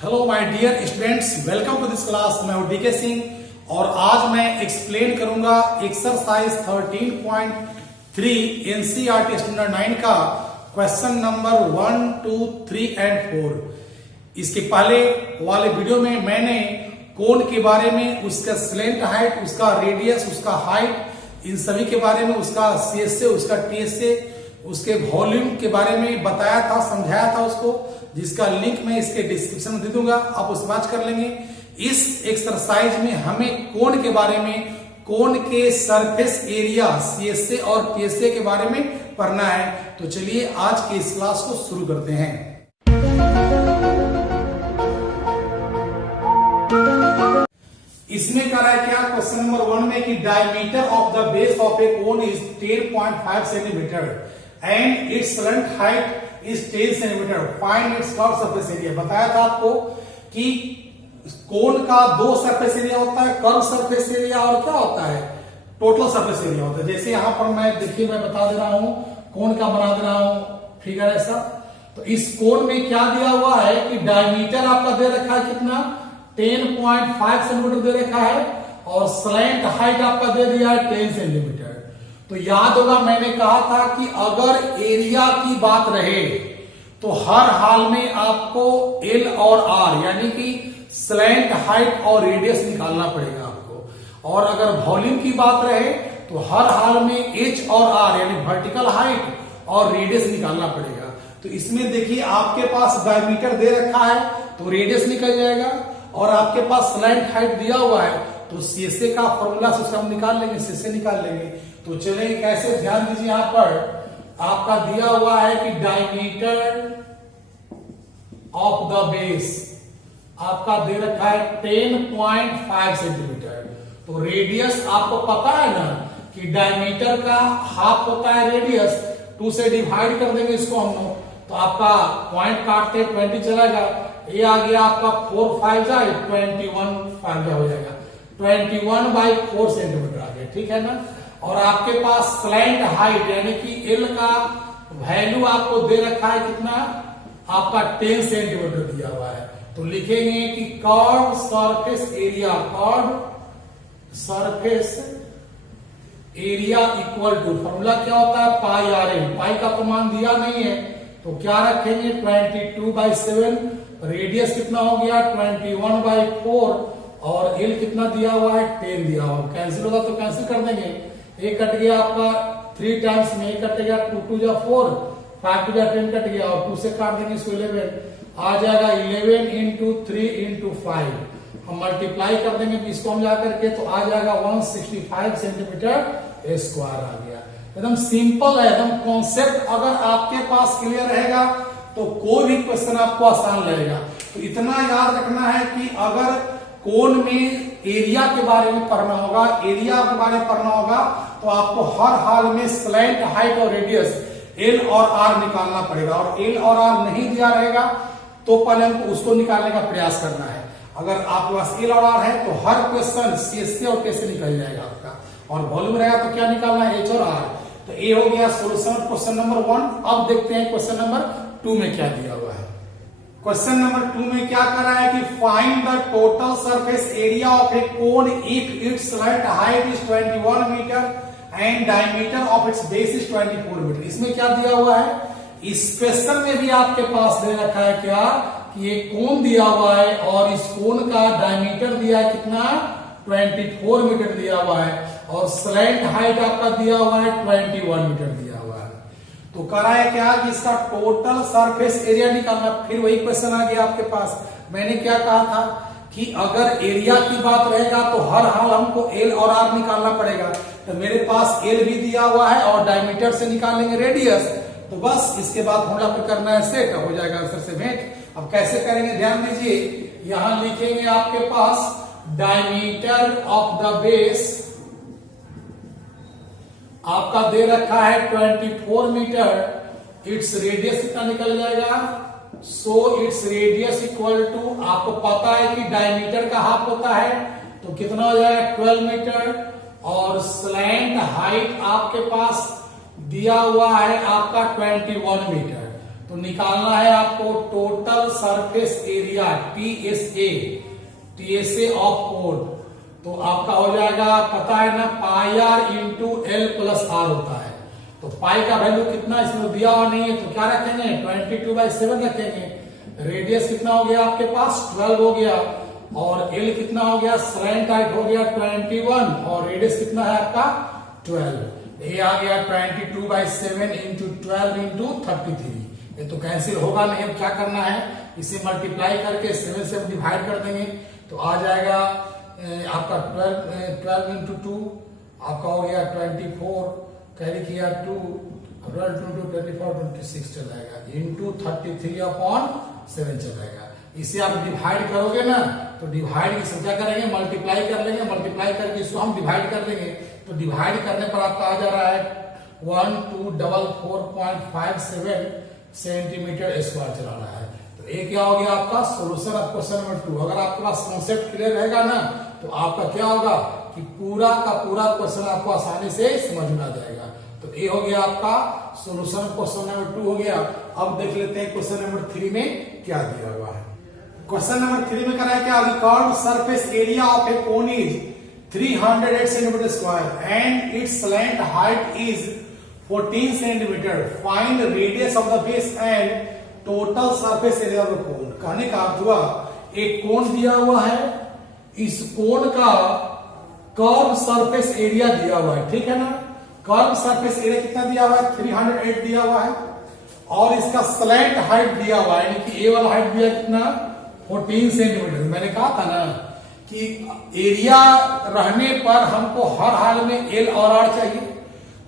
Hello my dear students, welcome to this class. मैं हूं DK Singh और आज मैं एक्सप्लेन करूंगा एक्सरसाइज 13.3 एनसीईआरटी स्टैंडर्ड 9 का क्वेश्चन नंबर 1, 2, 3 एंड 4। इसके पहले वाले वीडियो में मैंने कोण के बारे में, उसका स्लेंट हाइट, उसका रेडियस, उसका हाइट, इन सभी के बारे में, उसका सीएसए, उसका टीएसए, उसके वॉल्यूम के बारे में बताया था, समझाया था उसको, जिसका लिंक मैं इसके डिस्क्रिप्शन में दे दूंगा, आप उस बात कर लेंगे। इस एक्सरसाइज में हमें कोण के बारे में, कोण के सरफेस एरिया सीएसए और टीएसए के बारे में पढ़ना है। तो चलिए आज की इस क्लास को शुरू करते हैं। इसमें कह रहा है क्या क्वेश्चन नंबर 1 में कि diameter of the base of a cone is 10.5 centimetre and its slant height is 10 centimetre, find its curve surface area. बताया था आपको कि कोन का दो सरफेस एरिया होता है, कर्व सरफेस एरिया और क्या होता है, टोटल सरफेस एरिया होता है। जैसे यहां पर मैं देखिए, मैं बता दे रहा हूं, कोन का बना दे रहा हूं फिगर ऐसा। तो इस कोन में क्या दिया हुआ है कि डायमीटर आपका दे रखा है कितना, 10.5 सेंटीमीटर दे रखा है और स्लैंट हाइट आपका दे दिया है 10 सेंटीमीटर। तो याद होगा मैंने कहा था कि अगर एरिया की बात रहे तो हर हाल में आपको एल और आर यानी कि स्लैंट हाइट और रेडियस निकालना पड़ेगा आपको। और अगर वॉल्यूम की बात रहे तो हर हाल में एच और आर यानी वर्टिकल हाइट और रेडियस निकालना पड़ेगा। तो इसमें देखिए आपके पास डायमीटर दे रखा है तो रेडियस निकल जाएगा, और आपके पास स्लैंट हाइट दिया हुआ है तो सीएसए का फॉर्मूला से हम निकाल लेंगे, सीएसए निकाल लेंगे। तो चलिए कैसे, ध्यान दीजिए, यहां पर आपका दिया हुआ है कि डायमीटर ऑफ द बेस आपका दे रखा है 10.5 सेंटीमीटर। तो रेडियस आपको पता है ना कि डायमीटर का हाफ होता है रेडियस, 2 से डिवाइड कर देंगे इसको हम लोग, तो आपका पॉइंट काटते 20 चलेगा, ये आ गया आपका 4 5 जाए 21 5 हो जाएगा, 21/4 सेंटीमीटर आ गया, ठीक है ना। और आपके पास स्लैंट हाइट यानी कि एल का वैल्यू आपको दे रखा है कितना, आपका 10 सेंटीमीटर दिया हुआ है। तो लिखेंगे कि curve surface area, curve surface area equal to, formula क्या होता है, पाई आर एल। पाई का तो मान दिया नहीं है तो क्या रखेंगे 22/7, रेडियस कितना हो गया 21/4 और एल कितना दिया हुआ है 10 दिया हुआ। कैंसिल होगा तो कैंसिल कर देंगे, एक कट गया आपका 3 टाइम्स में, एक कट गया 2 2 जा 4, 5 2 जा 10 कट गया, और 2 से काट देंगे इसको 11 आ जाएगा, 11 इंटू 3 इंटू 5 हम मल्टीप्लाई कर देंगे इसको हम जाकर के, तो आ जाएगा 165 सेंटीमीटर स्क्वायर आ गया। एकदम सिंपल है, एकदम कॉन्सेप्ट अगर आपके पास क्लियर रहेगा तो कोई भी क्वेश्चन आपको आसान लगेगा। तो इतना याद रखना है कि अगर कोण में एरिया के बारे में पढ़ना होगा, एरिया के बारे में पढ़ना होगा तो आपको हर हाल में स्लैंट हाइट और रेडियस एल और आर निकालना पड़ेगा, और एल और आर नहीं दिया रहेगा तो पहले हमको उसको निकालने का प्रयास करना है। अगर आपके पास एल और आर है तो हर क्वेश्चन सीएसए और टीएसए निकल जाएगा आपका, और वॉल्यूम रहेगा तो क्या निकालना है, एच और आर। तो ये हो गया सोल्यूशन क्वेश्चन नंबर 1। अब देखते हैं क्वेश्चन नंबर 2 में क्या दिया हुआ है। क्वेश्चन नंबर 2 में क्या कर रहा है कि find the total surface area of a cone if its slant height is 21 metre and diameter of its base is 24 metre. इसमें क्या दिया हुआ है, इस क्वेश्चन में भी आपके पास दे रखा है क्या कि ये कोन दिया हुआ है और इस कोन का डायमीटर दिया है कितना, 24 मीटर दिया हुआ है, और स्लैंट हाइट आपका दिया हुआ है 21 मीटर दिया हुआ है। तो कह रहा है क्या कि इसका टोटल सरफेस एरिया निकालना। फिर वही क्वेश्चन आ गया आपके पास, मैंने क्या कहा था कि अगर एरिया की बात रहेगा तो हर हाल हमको एल और आर निकालना पड़ेगा। तो मेरे पास एल भी दिया हुआ है और डायमीटर से निकालेंगे रेडियस, तो बस इसके बाद फॉर्मूला पे करना है सेट, हो जाएगा आंसर से मैच। अब कैसे करेंगे, ध्यान दीजिए, यहां लिखेंगे आपके पास डायमीटर ऑफ द बेस आपका दे रखा है 24 मीटर, इट्स रेडियस कितना निकल जाएगा, so its radius equal to, आपको पता है कि डायमीटर का हाफ होता है तो कितना हो जाएगा 12 मीटर, और स्लैंट हाइट आपके पास दिया हुआ है आपका 21 मीटर। तो निकालना है आपको total surface area TSA of cone. तो आपका हो जाएगा, पता है ना, pi are into L plus are होता है। तो पाई का वैल्यू कितना इसमें दिया हुआ नहीं है, तो क्या रखेंगे 22/7 रखेंगे। रेडियस कितना हो गया आपके पास 12 हो गया, और एल कितना हो गया, स्लैंट हाइट हो गया 21, और रेडियस कितना है आपका 12। ये आ गया 22/7 इंटू 12 इंटू 33। ये तो कैंसिल होगा नहीं, अब क्या करना है, इसे मल्टीप्लाई करके 7 से डिवाइड कर देंगे। तो आ जाएगा आपका 12 इंटू 2 आपका हो गया 24, कैरी किया 2, 12 2 24 26 चलाएगा, इंटू 33/7 चलाएगा। इसे आप डिवाइड करोगे ना, तो डिवाइड की संख्या करेंगे, मल्टीप्लाई कर लेंगे, मल्टीप्लाई करके इसको हम डिवाइड कर देंगे। तो डिवाइड करने पर आपका आ जा रहा है 1244.57 सेंटीमीटर स्क्वायर चला रहा है। तो ये क्या हो गया आपका सोल्यूशन ऑफ क्वेश्चन नंबर 2। अगर आपके पास कॉन्सेप्ट क्लियर रहेगा ना, तो आपका क्या होगा कि पूरा का पूरा क्वेश्चन आपको आसानी से समझ में आ जाएगा। तो ये हो गया आपका सोल्यूशन क्वेश्चन नंबर 2 हो गया। अब देख लेते हैं क्वेश्चन नंबर 3 में क्या दिया हुआ है। क्वेश्चन नंबर 3 में करा है क्या, record surface area of a cone is 308 centimetre square and it's slant height is 14 centimetre, find radius of the base and total surface area of the कोन। कहने का अर्थ हुआ एक कोन दिया हुआ है, इस कोन का कर्व सरफेस एरिया दिया हुआ है, ठीक है ना। कर्व सरफेस एरिया कितना दिया हुआ है 308 दिया हुआ है, और इसका स्लैंट हाइट दिया हुआ है, यानी कि ए वाला हाइट दिया कितना 14 सेंटीमीटर। मैंने कहा था ना कि एरिया रहने पर हमको हर हाल में एल और आर चाहिए।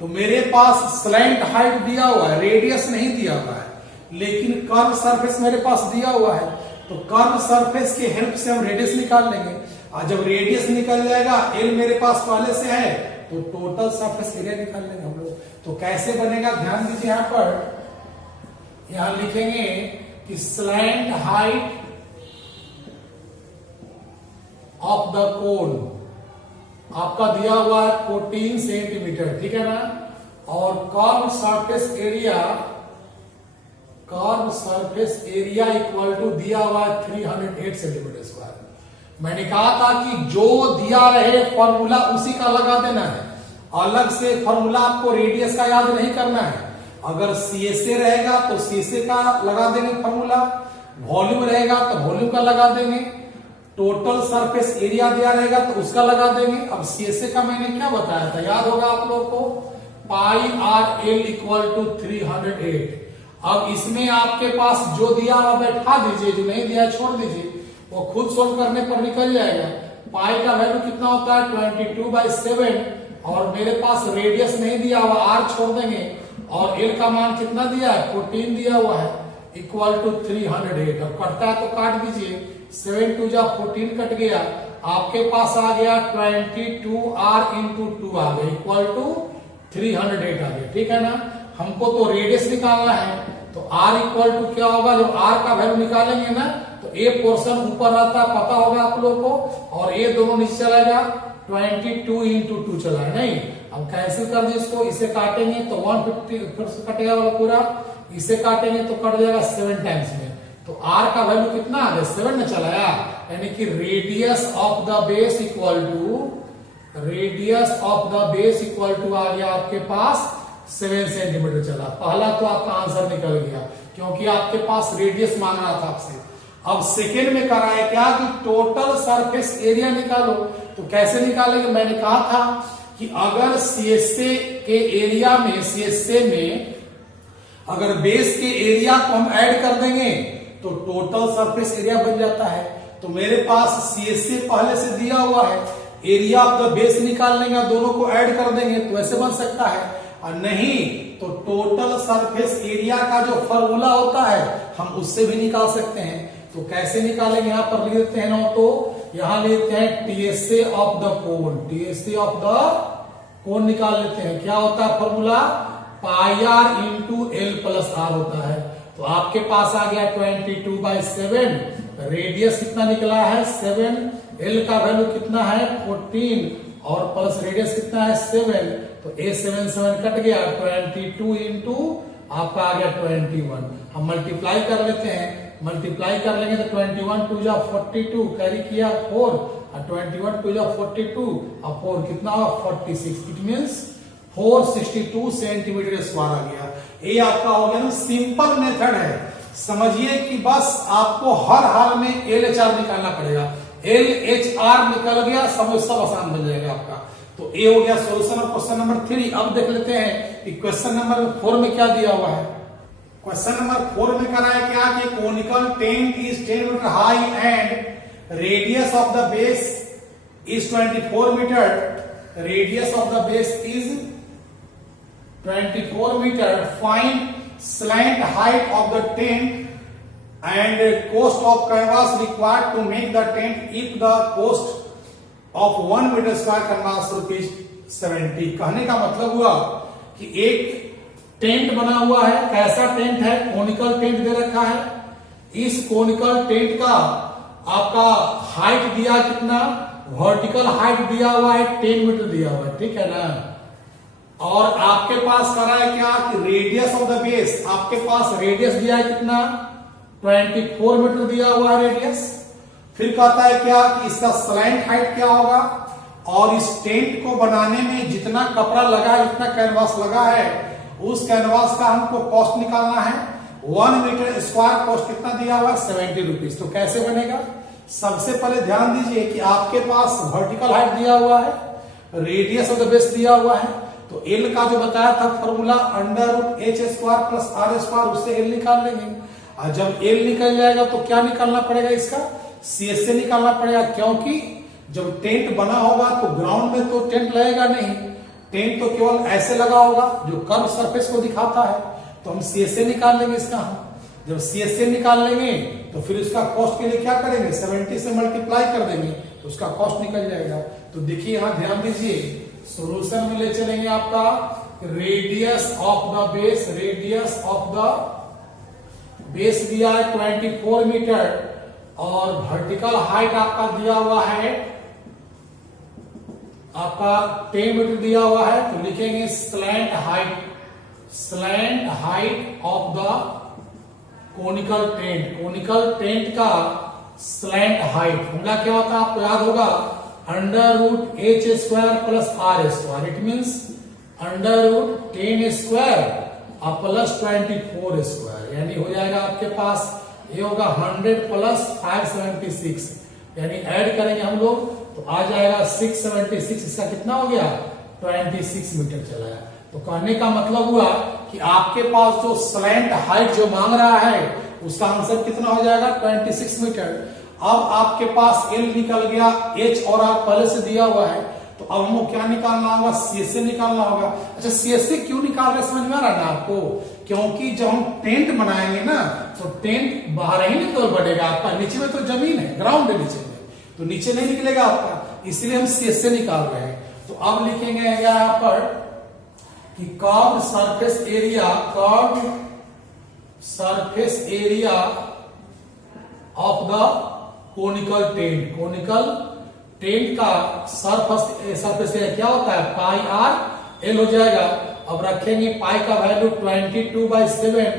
तो मेरे पास स्लैंट हाइट दिया हुआ है, रेडियस नहीं दिया हुआ है, लेकिन कर्व सरफेस मेरे पास दिया हुआ है। तो कर्व सरफेस के हेल्प से हम रेडियस निकाल लेंगे, और जब रेडियस निकल जाएगा, एल मेरे पास पहले से है, तो टोटल सरफेस एरिया निकाल लेंगे हम लोग। तो कैसे बनेगा ध्यान दीजिए, यहां पर यहां लिखेंगे कि स्लैंट हाइट ऑफ द कोन आपका दिया हुआ है 14 सेंटीमीटर, ठीक है ना। और curve surface area equal to दिया हुआ है 308 सेंटीमीटर स्क्वायर। मैंने कहा था कि जो दिया रहे फॉर्मूला उसी का लगा देना है, अलग से फॉर्मूला आपको रेडियस का याद नहीं करना है। अगर सीएसए रहेगा तो सीएसए का लगा देंगे फॉर्मूला, वॉल्यूम रहेगा तो वॉल्यूम का लगा देंगे, टोटल सरफेस एरिया दिया रहेगा तो उसका लगा देंगे। अब सीएसए का मैंने क्या बताया था, याद होगा आप लोग को, पाई आर एल इक्वल टू 308। अब इसमें आपके पास जो दिया हुआ बैठा दीजिए, जो नहीं दिया छोड़ दीजिए, वो खुद सोल्व करने पर निकल जाएगा। पाई का वैल्यू कितना होता है 22/7, और मेरे पास रेडियस नहीं दिया हुआ, आर छोड़ देंगे, और एल का मान कितना दिया है 14 दिया हुआ है, इक्वल टू 308। अब कटता है तो काट दीजिए, 7 2 जा 14 कट गया, आपके पास आ गया 22r इंटू 2 आ गया, इक्वल टू 308 आ गया, ठीक है ना। हमको तो रेडियस निकालना है, तो r इक्वल टू क्या होगा, जब r का वैल्यू निकालेंगे ना, तो ए पोर्शन ऊपर रहता पता होगा आप लोग को, और ये दोनों नीचे चलेगा, 22 इंटू 2 चला है नहीं। अब कैंसिल कर दिए इसको, इसे काटेंगे तो 150 फिर से कटेगा वाला पूरा, इसे काटेंगे तो कट जाएगा 7 टाइम्स में। तो r का वैल्यू कितना आ गया 7 में चलाया, यानी कि radius of the base equal to आ गया आपके पास 7 सेंटीमीटर चला। पहला तो आपका आंसर निकल गया, क्योंकि आपके पास रेडियस मांग रहा था आपसे। अब सेकेंड में कराया क्या कि टोटल सरफेस एरिया निकालो। तो कैसे निकालेंगे, मैंने कहा था कि अगर सीएसए के एरिया में, सीएसए में अगर बेस के एरिया को हम ऐड कर देंगे तो टोटल सरफेस एरिया बन जाता है। तो मेरे पास सीएसए पहले से दिया हुआ है, एरिया ऑफ द बेस निकाल लेंगे, दोनों को ऐड कर देंगे तो ऐसे बन सकता है, और नहीं तो टोटल सरफेस एरिया का जो फॉर्मूला होता है हम उससे भी निकाल सकते हैं। तो कैसे निकालेंगे, यहां पर लिख देते हैं ना, तो यहां लेते हैं TSA of the cone, TSA of the cone निकाल लेते हैं। क्या होता है formula, pi are into L plus are होता है। तो आपके पास आ गया 22/7, रेडियस कितना निकला है 7, एल का वैल्यू कितना है 14, और प्लस रेडियस कितना है 7, तो ए 7 7 कट गया, 22 इंटू आपका आ गया 21। हम मल्टीप्लाई कर लेते हैं, मल्टीप्लाई कर लेंगे तो 21 टू जा 42, कैरी किया 4 और 21 टू जा 42 और 4 कितना हुआ 46। इट मीन्स 462 सेंटीमीटर स्क्वायर आ गया। ये आपका हो गया ना सिंपल मेथड है। समझिए कि बस आपको हर हाल में LHR निकालना पड़ेगा। LHR निकल गया, समझ सब आसान बन जाएगा आपका। तो ये हो गया सॉल्यूशन ऑफ क्वेश्चन नंबर 3। अब देख लेते हैं कि क्वेश्चन नंबर 4 में क्या दिया हुआ है। क्वेश्चन नंबर 4 में करा है क्या कि conical tent is 10 metre high and radius of the base is 24 metre. Radius of the base is 24 metre. Find slant height of the tent and cost of canvas required to make the tent if the cost of 1 meter square canvas ₹70। कहने का मतलब हुआ कि एक tent बना हुआ है। कैसा टेंट है? कोनिकल टेंट दे रखा है। इस कोनिकल टेंट का आपका हाइट दिया कितना, वर्टिकल हाइट दिया हुआ है 10 मीटर दिया हुआ है, ठीक है ना। और आपके पास करा है क्या कि रेडियस ऑफ द बेस, आपके पास रेडियस दिया है कितना 24 मीटर दिया हुआ है रेडियस। फिर कहता है क्या कि इसका स्लैंट हाइट क्या होगा, और इस टेंट को बनाने में जितना कपड़ा लगा है, जितना कैनवास लगा है, उस कैनवास का हमको कॉस्ट निकालना है। 1 मीटर स्क्वायर कॉस्ट कितना दिया हुआ है 70 रुपीज। तो कैसे बनेगा? सबसे पहले ध्यान दीजिए कि आपके पास वर्टिकल हाइट दिया हुआ है, रेडियस ऑफ द बेस दिया हुआ है। तो L का जो बताया था फॉर्मूला √h² प्लस r², उससे L निकाल लेंगे। और जब L निकल जाएगा तो क्या निकालना पड़ेगा, इसका CS से निकालना पड़ेगा। क्योंकि जब टेंट बना होगा तो ग्राउंड में तो टेंट लगेगा नहीं, टेंट तो केवल ऐसे लगा होगा जो कर्व सरफेस को दिखाता है। तो हम CS से निकाल लेंगे इसका। हम जब CS से निकाल लेंगे तो फिर उसका कॉस्ट के लिए क्या करेंगे, 70 से मल्टीप्लाई कर देंगे तो उसका कॉस्ट निकल जाएगा। तो देखिए यहां ध्यान दीजिए, सॉल्यूशन में ले चलेंगे आपका radius of the base, radius of the base दिया है 24 मीटर और वर्टिकल हाइट आपका दिया हुआ है आपका 10 मीटर दिया हुआ है। तो लिखेंगे slant height, slant height of the conical tent. Conical tent का स्लैंट हाइट फॉर्मूला क्या होता है आपको याद होगा, √h² plus r²। It means √10² plus 24², यानी हो जाएगा आपके पास ये होगा 100 प्लस 576, यानी ऐड करेंगे हम लोग तो आ जाएगा 676। इसका कितना हो गया 26 मीटर चला है। तो कहने का मतलब हुआ कि आपके पास जो स्लैंट हाइट जो मांग रहा है उसका आंसर कितना हो जाएगा 26 मीटर। अब आपके पास L निकल गया, H और R पहले से दिया हुआ है, तो अब हमको क्या निकालना होगा, CS से निकालना होगा। अच्छा CS से क्यों निकाल रहे समझ में आ रहा है ना आपको, क्योंकि जब हम टेंट बनाएंगे ना तो टेंट बाहर ही निकल बढ़ेगा आपका, नीचे में तो जमीन है, ग्राउंड है नीचे में, तो नीचे नहीं निकलेगा आपका, इसलिए हम CS से निकाल रहे हैं। तो अब लिखेंगे यहाँ पर कि curved surface area, curved surface area of the conical tent. Conical tent का सरफेस एरिया क्या होता है πr/l हो जाएगा। अब रखेंगे पाई का वैल्यू 22/7,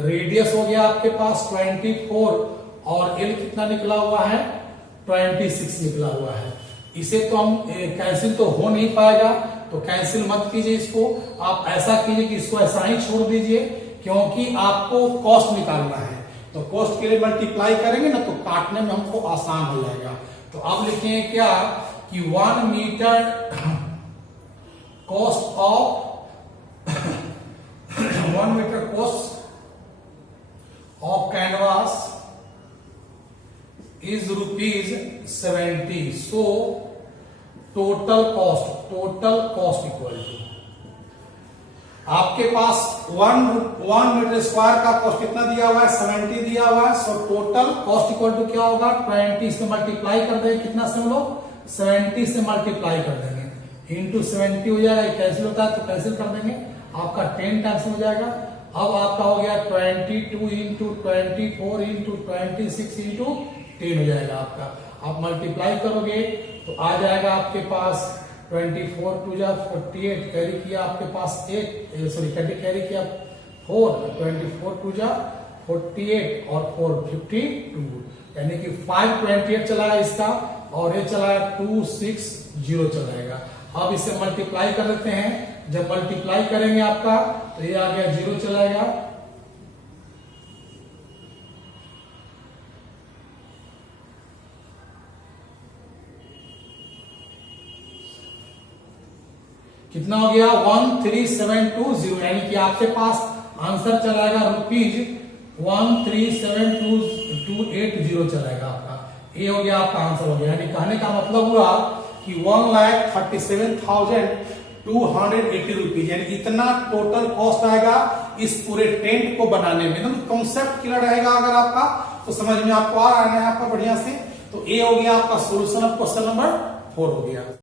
रेडियस हो गया आपके पास 24 और L कितना निकला हुआ है 26 निकला हुआ है। इसे तो हम कैंसिल तो हो नहीं पाएगा, तो कैंसिल मत कीजिए इसको, आप ऐसा कीजिए कि इसको ऐसा ही छोड़ दीजिए, क्योंकि आपको कॉस्ट निकालना है। तो कॉस्ट के लिए मल्टीप्लाई करेंगे ना तो काटने में हमको आसान हो जाएगा। तो अब लिखेंगे क्या कि 1 metre cost of 1 metre cost of canvas is ₹70। So total cost equal to आपके पास 1 मीटर स्क्वायर का कॉस्ट कितना दिया हुआ है 70 दिया हुआ है। So total cost equal to क्या होगा 20 से मल्टीप्लाई कर देंगे, कितना से हम लोग 70 से मल्टीप्लाई कर देंगे, इंटू 70 हो जाएगा, कैंसिल होता है तो कैंसिल कर देंगे, आपका 10 टाइम्स हो जाएगा। अब आपका हो गया 22 इंटू 24 इंटू 26 इंटू 10 हो जाएगा आपका। आप मल्टीप्लाई करोगे तो आ जाएगा आपके पास 24 2 जा 48, कैरी किया आपके पास 8, सॉरी कैरी किया 24 टू जा 48 और 4 52, यानी कि 528 चला है इसका, और ये चला है 260 चलाएगा। अब इसे मल्टीप्लाई कर देते हैं। जब मल्टीप्लाई करेंगे आपका तो ये आ गया 0 चलाएगा, कितना हो गया 13720, यानी कि आपके पास आंसर चलाएगा रुपीज 1372280 चलाएगा आपका। ये हो गया आपका आंसर हो गया। यानी कहने का मतलब हुआ कि 1,37,280 रुपीज, यानी इतना टोटल कॉस्ट आएगा इस पूरे टेंट को बनाने में। एकदम कॉन्सेप्ट क्लियर रहेगा अगर आपका, तो समझ में आपको आ रहा है आपका बढ़िया से। तो ये हो गया आपका सोल्यूशन ऑफ क्वेश्चन नंबर 4 हो गया।